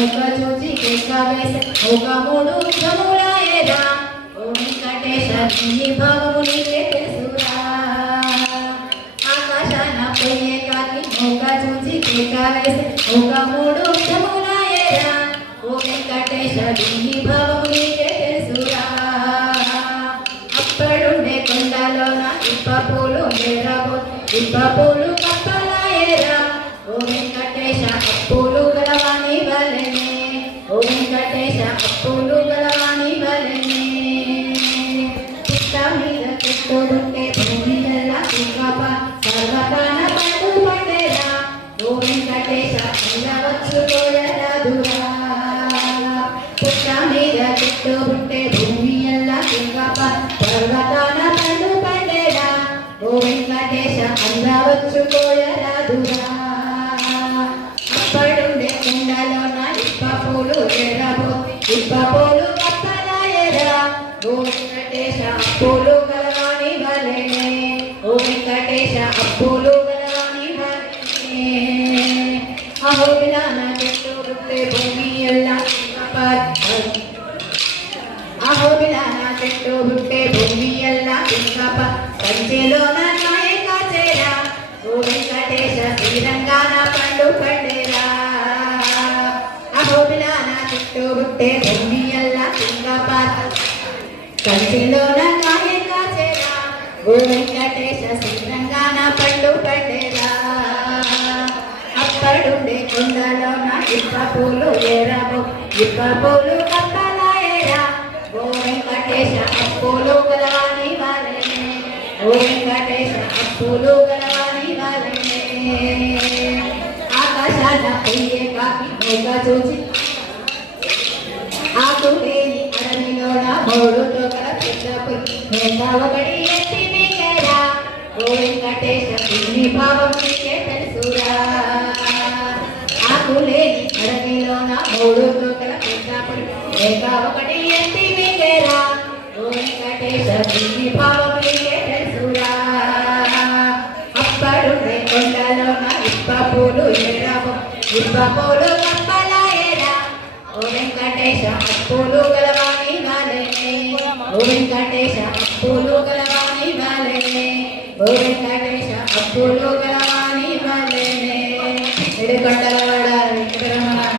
ఒక చూచి కేక వేసే ఒక మూడు ముఖములాయేరా ఓ వెంకటేశ నీ భావము నీకే తెలుసురా ఆకాశాన పోయే కాకి ఒక చూచి కేక వేసే ఒక మూడు ముఖములాయేరా ఓ వెంకటేశ నీ భావము నీకే తెలుసురా అప్పుడుండే కొండలోన ఇప్ప పూలు మేరబోతే ఇప్ప పూలు కప్పలాయేరా ఓ వెంకటేశ అప్పులు గలవాణి వలెనే ఓ వెంకటేశ అప్పులు గలవాణి వలెనే పుట్ట మీద చెట్టుకుంటే భూమి నెల కుంగప సర్వకాన పండు పండేరా ఓ వెంకటేశ పిల్లవచ్చు కోయరాదురా పుట్ట మీద చెట్టుకుంటే భూమి ఎల్ల కుంగప సర్వకాన పండు పండేరా ఓ వెంకటేశ అందవచ్చు కోయరాదురా అప్పుడుండే కుండలోన ఇప్ప పూలు ఎర్రబోతే ఇప్ప పూలు కప్పలాయేరా ఓ వెంకటేశ అప్పులు గలవాణి వలెనే ఓ వెంకటేశ అప్పులు గలవాణి వలెనే అహోబిలాన చెట్టు పుట్టే భూమి ఎల్లా అహోబిలాన చెట్టు పుట్టే భూమి ఎల్లా కుంగప కంచెలోన కాయ కాచేరా ఓ వెంకటేశ శ్రీరంగాన పండు పండేరా అహోబిలాన చెట్టు పుట్టే భూమి ఎల్లా కుంగప కంచెలోన కాయ కాచేరా ఓ వెంకటేశ శ్రీరంగాన పండు పండేరా అప్పుడుండే కొండలోన ఇప్ప పూలు ఎర్రబో ఇప్ప పూలు కప్పలాయేరా ఓ వెంకటేశ అప్పులు గలవాణి వలెనే ఓ వెంకటేశ అప్పులు గలవాణి వలెనే ఆకాశాన పోయే కాకి ఒక చూచి ఆకులేని అడవిలోన మూడు తోకల పెద్ద పులి మేక ఒకటి ఎత్తి మింగేరా ఓ వెంకటేశ నీ భావం నీకే తెలుసురా ఆకులేని అడవిలోన మూడు తోకల పెద్ద పులి మేక ఒకటి ఎత్తి మింగేరా ఓ వెంకటేశ నీ భావం నీకే తెలుసురా అప్పుడుండే కొండలోన ఇప్ప పూలు ఎర్రబో ఇప్ప పూలు